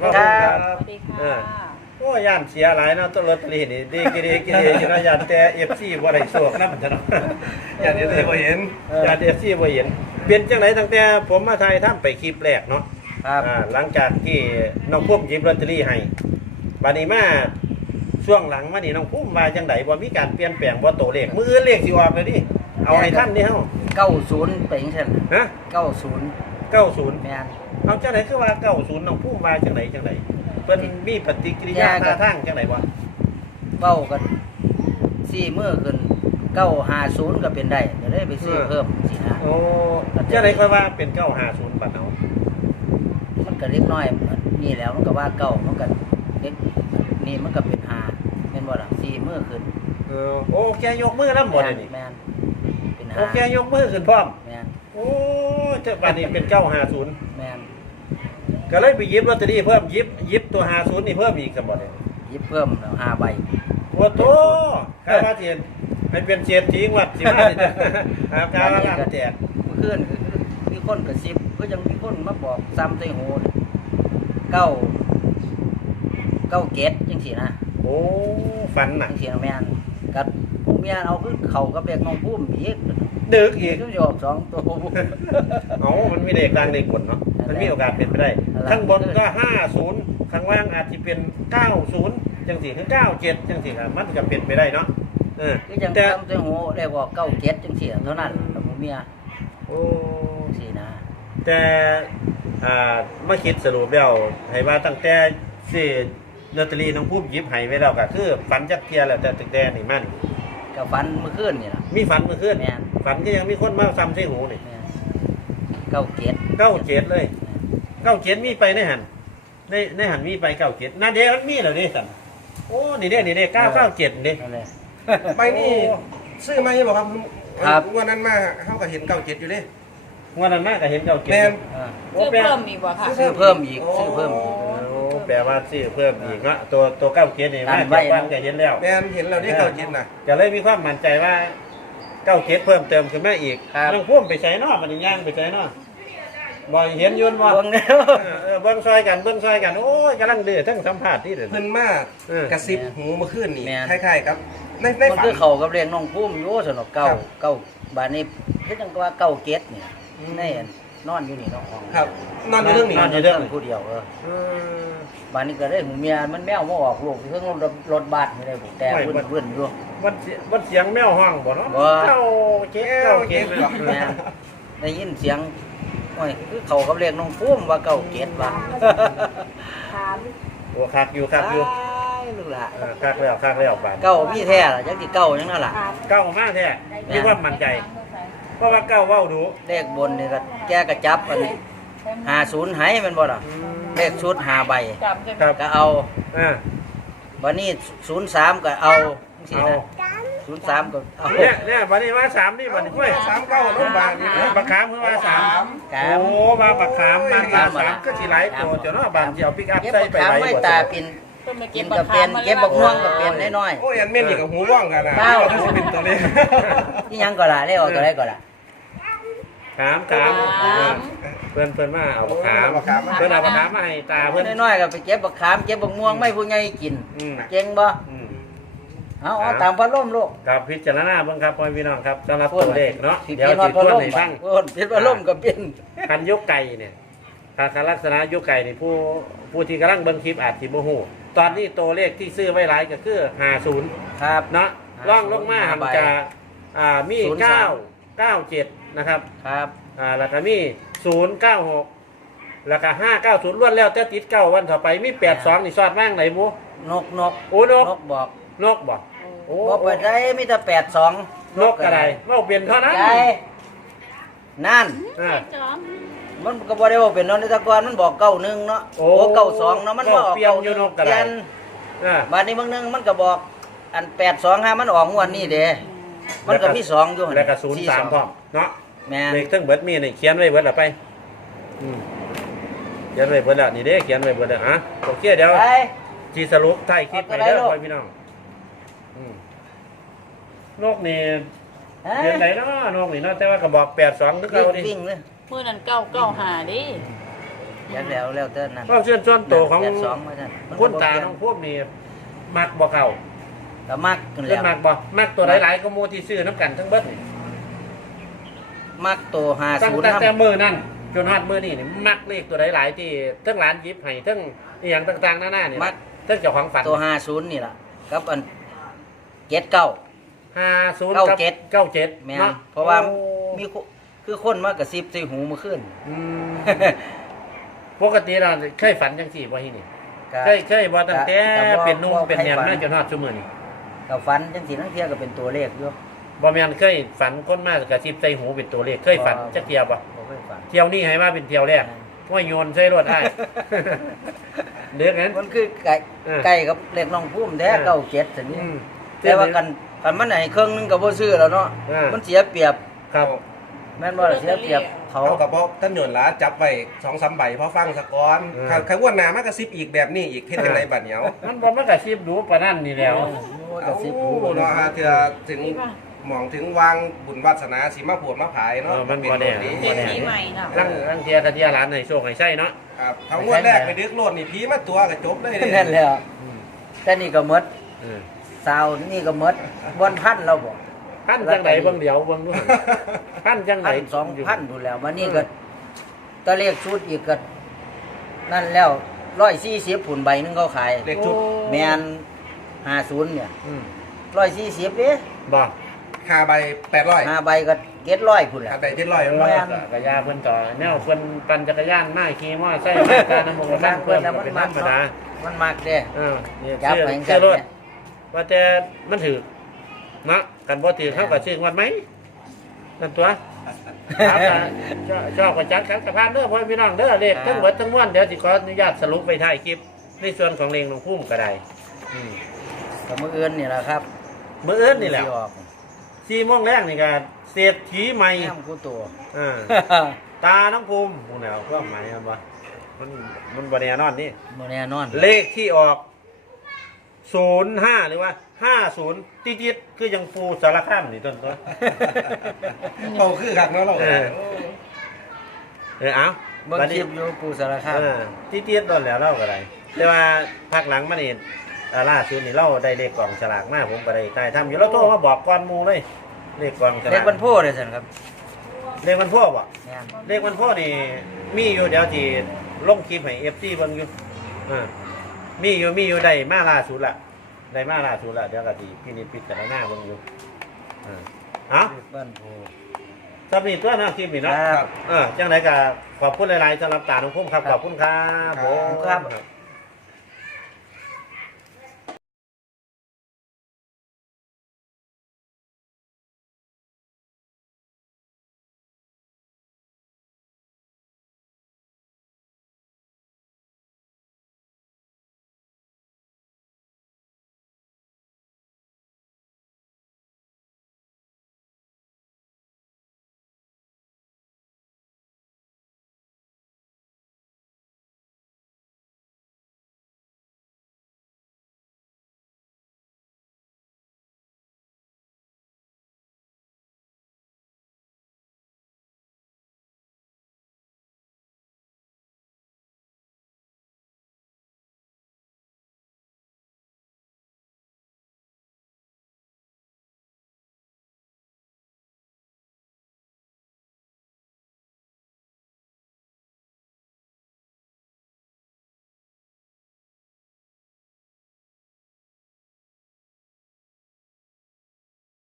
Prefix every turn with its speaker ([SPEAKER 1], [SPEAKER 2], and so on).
[SPEAKER 1] ขอบคุณครับสวัสดีค่ะโอ้ย่านเสียหลายเนาะตัวลอตเตอรี่นี่ดีกี่อยู่เนาะย่านแต่ FC บ่ได้โชคนำจังเนาะย่าน FC บ่เห็นย่าน FC บ่เห็นเป็นจังไดตั้งแต่ผมมาถ่ายทำไปคลิปแรกเนาะ
[SPEAKER 2] ครับ
[SPEAKER 1] หลังจากที่น้องพุ่มหยิบลอตเตอรี่ให้บัดนี้มาช่วงหลังมานี่น้องพุ่มว่าจังไดบ่มีการเปลี่ยนแปลงบ่ตัวเลขมื้ออื่นเลขสิออกเลยดิเอาให้ท่านนี่เฮา
[SPEAKER 2] 90ไปจังซั่น
[SPEAKER 1] ฮะ
[SPEAKER 2] 90แม่น
[SPEAKER 1] เอาจังไดคือว่า90น้องพุ่มว่าจังไดเพิ่นมีปฏิกิริยาท่าทางจังไดบ่
[SPEAKER 2] เว้ากัน4มื้อขึ้น950ก็เป็นได้ก็เลยไปซื้อเพิ่มสินะ
[SPEAKER 1] โอ้จังไดค่อยว่าเป็น950บัดเอา
[SPEAKER 2] มันก็เล็กน้อยนี่แล้วมันก็ว่า9มันก็เล็กนี่มันก็เป็น5แม่นบ่ล่ะ4มื้อขึ้น
[SPEAKER 1] โอ้แกยกมือนำบ่ได้นี่
[SPEAKER 2] แม่นเป็น5
[SPEAKER 1] โอ้แกยกมือขึ้นพร้อม
[SPEAKER 2] แม่น
[SPEAKER 1] โอ้จังบัดนี้เป็น950
[SPEAKER 2] แม่น
[SPEAKER 1] ก็เลยไปหยิบลอตเตอรี่เพิ่มหยิบตัว50นี่เพิ่มอีกซั่นบ่ได้
[SPEAKER 2] หยิบเพิ่มแล้ว5ใบ
[SPEAKER 1] โอ้โตข้ามาเทียนให้เป็นเศรษฐีวัดสิมานี่ครับการละแจก
[SPEAKER 2] เมื่อคืนมีคนกระซิบก็ยังมีคนมาบอกซ้ำใส่หู9เกตจังซี่นะ
[SPEAKER 1] โอ้ฝันน่ะ
[SPEAKER 2] จังซี่นะแม่นกับผู้เมียเอาคือเข้ากับเด็กน้องพุ่มอีก
[SPEAKER 1] ดึกอีก
[SPEAKER 2] ก็ยอม2ตัว
[SPEAKER 1] เอ้ามันมีเลขดังเลขบนเนาะมันมีโอกาสเป็นไปได้ข้างบนก็50ข้างล่างอาจจะเป็น90จังซี่คือ97จังซี่ครับมันก็เป็นไปได้เนาะ
[SPEAKER 2] คือจังซ้ำใส่หูได้บอก9เกตจังซี่เท่านั้นกับผู้เมีย
[SPEAKER 1] โอ้
[SPEAKER 2] ซี่นะ
[SPEAKER 1] แต่มาคิดสรุปแล้วให้ว่าตั้งแต่ซื้อลอตเตอรี่น้องพุ่มหยิบให้ไว้แล้วก็คือฝันจักเที่ยแล้วแต่ตึกแดงนี่มัน
[SPEAKER 2] ก็ฝันเมื่อคืนนี่ล่ะ
[SPEAKER 1] มีฝันเมื่อคืนฝันก็ยังมีคนมาซ้ำใส่หูนี่
[SPEAKER 2] 9เกต
[SPEAKER 1] เลย97มีไปในหันในหันมีไป97นั่นเด้มันมีแล้วนี่สั่นโอ้นี่เด้997เด้
[SPEAKER 3] ไปนี่ซื้อมาบ่ครับวันนั้นมาเฮาก็เห็น97อยู่เด้
[SPEAKER 1] วันนั้นมาก็เห็น97
[SPEAKER 3] แม่น
[SPEAKER 1] ซื้อ
[SPEAKER 2] เพิ่มอีกบ่ค่ะซื้อเพิ่มอีก
[SPEAKER 1] โอ้แปลว่าซื้อเพิ่มอีกเนาะตัว97นี่มาจากวันก็เห็นแล้ว
[SPEAKER 3] แม่นเห็นแล้วนี่97น่ะ
[SPEAKER 1] ก็เลยมีความมั่นใจว่า97เพิ่มเติมขึ้นมาอีกน้องพุ่มไปใส่เนาะมันย่างไปใส่เนาะบ่เห็นยืนบ่
[SPEAKER 2] เบิ่งแล้ว
[SPEAKER 1] เบิ่งซอยกันโอ้ยกำลังดื้อทั้งสัมภาษณ์ที่เด้อ
[SPEAKER 3] เพิ่นมากระซิบหูเมื่อคืนนี่คล้ายๆครับใน
[SPEAKER 2] ฝันคือเข้ากับเรียงน้องพุ่มอยู่สนุก9บาดนี้คือจังว่า9เกตนี่ในนอนอยู่นี่เนาะ
[SPEAKER 3] ครับนอนอยู่เรื่องนี้
[SPEAKER 2] นอนอยู่เรื่องผู้เดียวบาดนี้ก็ได้หูเมียมันแมวมาออกลูกเพิ่งรถบัสนี่ได้บ่แต่เพิ่นอยู่
[SPEAKER 1] มันเสียงแมวห้องบ่เนาะ9เกต
[SPEAKER 2] แม่ได้ยินเสียงโอ้ยคือเขากับเรียกน้องพุ่มว่า9เกตว่า
[SPEAKER 1] โอ้คักอยู่
[SPEAKER 2] ลูกหล่ะ
[SPEAKER 1] คักแล้วบาด
[SPEAKER 2] 9มีแท้ล่ะจังสิ9จังนั่นล่ะ
[SPEAKER 1] 9มาแท้มีความมั่นใจเพราะว่า9เว้าดู
[SPEAKER 2] เลขบนนี่ก็แกก็จับอันนี้50ให้มันบ่ล่ะเลขชุด5ใบก็เอาวันนี้03ก็เอาจังซี่นะ03ก็เอา
[SPEAKER 1] เนี่ยวันนี้ว่า3นี่บัดนี้ห้วย39ลงบาทนี่บักขามคือว่า3โอ้ว่าบักขามมา3ก็สิหลายตัวเจ้าเนาะบางสิเอาปิกอัพใส่ไปไว้
[SPEAKER 2] บ่ตาปินกินก็เป็นเก็บบักม่วงก็เป็นน้อย
[SPEAKER 3] ๆโอ้ยอันแม่นนี่ก็หูว่องกันน่ะเป็นตัวนี้
[SPEAKER 2] นี่ยังก็ล่ะได้ออกตัวได้ก็ล่ะ
[SPEAKER 1] ขามเพิ่นมาเอาบักขามเพิ่นเอาบักขามมาให้ตาเพิ่น
[SPEAKER 2] น้อยๆก็ไปเก็บบักขามเก็บบักม่วงไม่ผู้ใหญ่กินเก่งบ่เอาตามพัดลมลูก
[SPEAKER 1] ครับพิจารณาเบิ่งครับพ่อพี่น้องครับสำหรับตัวเลขเนาะเดี๋ยวสิทวนให้ฟัง
[SPEAKER 2] พิพัดลมก็เป็น
[SPEAKER 1] คันยกไก่เนี่ยถ้าลักษณะยกไก่นี่ผู้ที่กำลังเบิ่งคลิปอาจสิบ่ฮู้ตอนนี้ตัวเลขที่ซื้อไว้หลายก็คือ50
[SPEAKER 2] ครับ
[SPEAKER 1] เนาะล่องลงมาหันจะมี997นะครับ
[SPEAKER 2] ครับ
[SPEAKER 1] แล้วก็มี096แล้วก็590ล้วนแล้วแต่ติด9วันต่อไปมี82นี่ซอดว่างไหนบ่
[SPEAKER 2] นก
[SPEAKER 1] โอ้นก
[SPEAKER 2] บอก
[SPEAKER 1] โอ้
[SPEAKER 2] บ่ไปได้มีแต่82
[SPEAKER 1] นกอะไรเว้าเป็นเท่านั้น
[SPEAKER 2] นั่นมันก็บ่ได้ว่าเป็นนนทกรมันบอก91เนาะโอ้92เนาะมันบ่ออก
[SPEAKER 1] เปลี่ยนอยู่นกกระไร
[SPEAKER 2] บัดนี้บางนึงมันก็บอกอัน82มันออกงวดนี้เด้มันก็มี2อยู่
[SPEAKER 1] แล้วก็03พร้อมเนาะ
[SPEAKER 2] แม่น
[SPEAKER 1] เลขทั้งเบิดมีนี่เขียนไว้เบิดแล้วไปเขียนไว้เบิดแล้วนี่เด้เขียนไว้เบิดแล้วโอเคเดี๋ยวสิสรุปท้ายคลิปให้เด้อพ่อพี่น้องนกนี่เรียนไหนเนาะนกนี่เนาะแต่ว่าก็บอก82คือเก่าดิ
[SPEAKER 4] มื้อนั้น995ดิ
[SPEAKER 2] อยากแล้วเต้นนั่น
[SPEAKER 1] ก็เชื่อส่วนตัวของ
[SPEAKER 2] 82ว่าซั่น
[SPEAKER 1] คนตาน้องพวกนี่มักบ่เข้า
[SPEAKER 2] ก็มักกัน
[SPEAKER 1] เล่
[SPEAKER 2] แล้
[SPEAKER 1] น
[SPEAKER 2] ว
[SPEAKER 1] มักบ่มักตัวหลายๆก็หมู่ที่ซื้อน้ำกันทั้งเบิดนี่
[SPEAKER 2] มักตัว
[SPEAKER 1] ตั้ง
[SPEAKER 2] 50
[SPEAKER 1] แต่
[SPEAKER 2] นำ
[SPEAKER 1] มื้อนั้นจนฮอดมื้อนี้นี่มักเลขตัวหลายๆที่ทั้งร้านหยิบให้ทั้งอีหยังต่างๆหน้าๆนี่
[SPEAKER 2] มัก
[SPEAKER 1] ทั้งเจ้าของฝัน
[SPEAKER 2] ตัว50นี่ล่ะกับอัน79
[SPEAKER 1] 50
[SPEAKER 2] 97
[SPEAKER 1] 97
[SPEAKER 2] แม่น
[SPEAKER 1] เนาะ
[SPEAKER 2] เพราะว่า
[SPEAKER 1] โอ้
[SPEAKER 2] มีคือคนมากระซิบใส่หูเมื่อคืน
[SPEAKER 1] อืมปกติเราเคยฝันจังซี่บ่ที่นี่
[SPEAKER 2] ก็
[SPEAKER 1] เคยบ่ตั้งแต่
[SPEAKER 2] ก็บ่
[SPEAKER 1] เป็นหนุ่ม
[SPEAKER 2] บ่
[SPEAKER 1] เป็นแหนม
[SPEAKER 2] ใครฝัน
[SPEAKER 1] มาจนฮอดซุมื้อนี้
[SPEAKER 2] ก็ฝันจังสีทั้งเที่ยก็เป็นตัวเลขอยู่
[SPEAKER 1] บ่แม่นเคยฝันคนมากระซิบใส่หูเป็นตัวเลขเคยฝันจักเที่ยบ่
[SPEAKER 2] บ่เคยฝัน
[SPEAKER 1] เที่ยวนี้ให้มาเป็นเที่ยวแรกว่าโยนใส่รถอ้าย เด็กนั้น
[SPEAKER 2] มันคือไก่
[SPEAKER 1] เออ
[SPEAKER 2] ไก่กับเลขน้องพุ่มแท้
[SPEAKER 1] เออ
[SPEAKER 2] 97ซั่นนี่
[SPEAKER 1] อืม
[SPEAKER 2] แต่ว่ากันมันให้เครื่องนึงก็บ่ซื้อแล้วเนาะ
[SPEAKER 1] เออ
[SPEAKER 2] มันเสียเปรียบ
[SPEAKER 1] ครับ
[SPEAKER 2] แม่นบ่ล่ะเสียเปรียบเขา
[SPEAKER 3] เขากับบอกท่านหยวนหละจับไว้2-3ใบเพราะฟังสะก้อนข้างงวดหน้ามากระซิบอีกแบบนี้อีกเฮ็ดจังไดบัดเหนียว
[SPEAKER 1] มันบ่มากระซิบดูปานนั้นนี่แล้ว
[SPEAKER 2] กระซิบหู
[SPEAKER 3] โอ้เนาะฮะเถื่อถึงหมองถึงวางบุญวาสนาสิมาโผดมาผายเนาะ
[SPEAKER 1] มันบ่แน่
[SPEAKER 3] เป็
[SPEAKER 1] บ่
[SPEAKER 3] น
[SPEAKER 1] แน่
[SPEAKER 3] แบบนี้
[SPEAKER 4] ใหม่เนาะ
[SPEAKER 1] ลังเทียกะเทียร้านให้โชคให้ใช่เนาะ
[SPEAKER 3] ครับถ้างวดแรกไปดึกโลดนี่ผีมาตัวก็จบเลยเด้
[SPEAKER 2] นั่นแหละแต่นี่ก็หมด
[SPEAKER 1] เออ
[SPEAKER 2] สาวนี่ก็หมดบ่อนพันเราบ่
[SPEAKER 1] พันจังไดเบิ่งเดี๋ยวเบิ่งดูพันจังได
[SPEAKER 2] 1,000 2,000ดูแล้ววันนี้ก็ตะเลขชุดอีกก็นั่นแล้ว140พุ่นใบหนึงเขาขาย
[SPEAKER 3] เลขชุด
[SPEAKER 2] แม่น50เนี่ย
[SPEAKER 1] อืม
[SPEAKER 2] 140เด้
[SPEAKER 1] บ่
[SPEAKER 3] 5ใบ800
[SPEAKER 2] 5ใบก็700พุ่นแหละ
[SPEAKER 3] 5ใบ700มัน
[SPEAKER 2] แม่
[SPEAKER 3] ว่า
[SPEAKER 2] น
[SPEAKER 1] กะยาเพิ่นต่อแนวเพิ่นปั่นจักรยานมาขี่มอไซค์มาการน้ำมันก็ตั้งเพิ่มก็เป็นธรรมดา
[SPEAKER 2] มันมักเด้
[SPEAKER 1] นี่
[SPEAKER 2] จับ
[SPEAKER 1] เชื่อ
[SPEAKER 2] ไปจัง
[SPEAKER 1] เชื่อรถ
[SPEAKER 2] เนี่ย
[SPEAKER 1] ว่าแต่มันถือนะกันบ่ถือเขาก็ชื่อวันไหมนั่นตัวครับชอบกับจัดครับสะพานเด้อพ่อพี่น้องเด้อเลขทั้งหมดทั้งมวลเดี๋ยวสิขออนุญาตสรุปไปท้ายคลิปในส่วนของเลงหลวงพุ่มก็ได้อืม
[SPEAKER 2] ก็มื้ออื่นนี่แหละครับ
[SPEAKER 1] มื้ออื่นนี่แหละ
[SPEAKER 2] สิออก
[SPEAKER 1] 4 โมงแรกนี่ก็เศรษฐีใหม่
[SPEAKER 2] แม่มกูตัว
[SPEAKER 1] อ่าตาน้องภูมิพวกแนวก็หมายมันบ่มันบ่แน่นอนนี่
[SPEAKER 2] บ่แน่นอน
[SPEAKER 1] เลขที่ออก05หรือว่า50ติดๆคือยังปูสารคามนี่ต้นตัว
[SPEAKER 3] เป่าคือคักเนาะเรา
[SPEAKER 1] เออ เอา
[SPEAKER 2] เบิ่งคลิปอยู่ปูสารคาม
[SPEAKER 1] ที่เตี้ยตอนแล้วเล่าก็ได้แต่ว่าพักหลังมานี่ล่าสุดนี่เราได้เลขกล่องฉลากมาผมก็ได้ถ่ายทำอยู่เราโทรมาบอกก่อนหมูเลยเลขกล่องฉลาก
[SPEAKER 2] เลขบรรโพธิ์เลยซั่นครับ
[SPEAKER 1] เลขมันพ่อบ่
[SPEAKER 2] แม่น
[SPEAKER 1] เลขมันพ่อนี่มีอยู่เดี๋ยวที่ลงคลิปให้ FC เบิ่งอยู่มีอยู่ได้มาล่าสุดละเดี๋ยวก็สิพี่นิดปิดกันหน้าเบิ่งอยู่เอา
[SPEAKER 2] เลขบรรโพธิ์
[SPEAKER 1] สำหรับตัวนะคลิปนี้เนาะ
[SPEAKER 2] ครับ
[SPEAKER 1] จังไหนก็ขอบคุณหลายๆสำหรับตาน้องพุ่มครับขอบคุณครับผม
[SPEAKER 2] ครับ